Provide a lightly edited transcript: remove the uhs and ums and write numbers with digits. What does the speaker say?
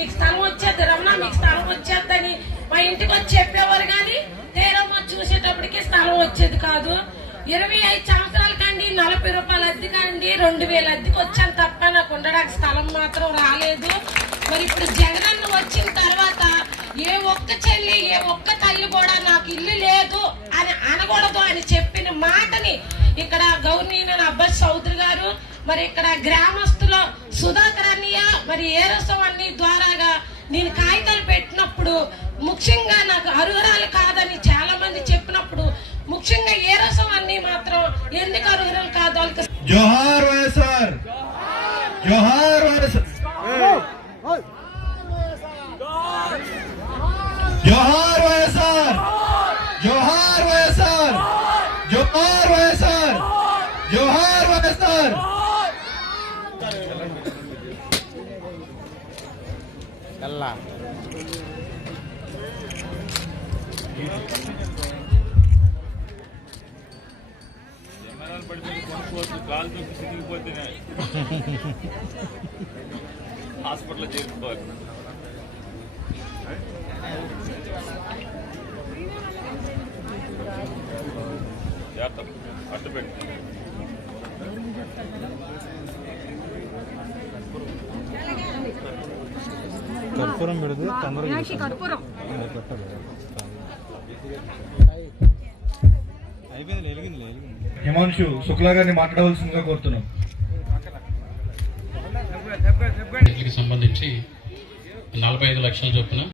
మీకు స్థలం వచ్చేది రమణ, మీకు స్థలం వచ్చేద్దని మా ఇంటికి వచ్చి చెప్పేవారు, కానీ తీరమ్మ చూసేటప్పటికి స్థలం వచ్చేది కాదు. 25 సంవత్సరాల కండి 40 రూపాయల అద్దె కండి 2000 అద్దెకి వచ్చాను తప్ప నాకు ఉండడానికి స్థలం మాత్రం రాలేదు. మరి ఇప్పుడు జగనన్న వచ్చిన తర్వాత ఏ ఒక్క చెల్లి, ఏ ఒక్క తల్లి కూడా నాకు ఇల్లు లేదు అని అనకూడదు అని చెప్పిన మాటని ఇక్కడ గౌరవనీయులైన అబ్బాస్ చౌదరి గారు, మరి ఇక్కడ గ్రామస్తులు సుధాకర్ అన్నయ్య, మరి ఏరసం అన్ని ద్వారాగా నేను కాగితాలు పెట్టినప్పుడు ముఖ్యంగా నాకు అర్హురాలు కాదని చాలా మంది చెప్పినప్పుడు ముఖ్యంగా ఏరసం అన్ని మాత్రం ఎందుకు అర్హురాలు కాదు వాళ్ళకి. జోహార్ వైఎస్ఆర్, జోహార్ వైఎస్ఆర్, జోహార్ వైఎస్ఆర్, జోహార్ వైఎస్ఆర్, జోహార్ వైఎస్ఆర్, జోహార్ వైఎస్ఆర్. హాస్పిటల్ చేరుకోవాలి. అట్టు పెట్టి కర్పూరం పెడితే తొందరగా అయిపోయింది. వెలిగింది. హిమాంశు శుక్లా గారిని మాట్లాడవలసిందిగా కోరుతున్నాం. సంబంధించి 45 లక్షల చొప్పున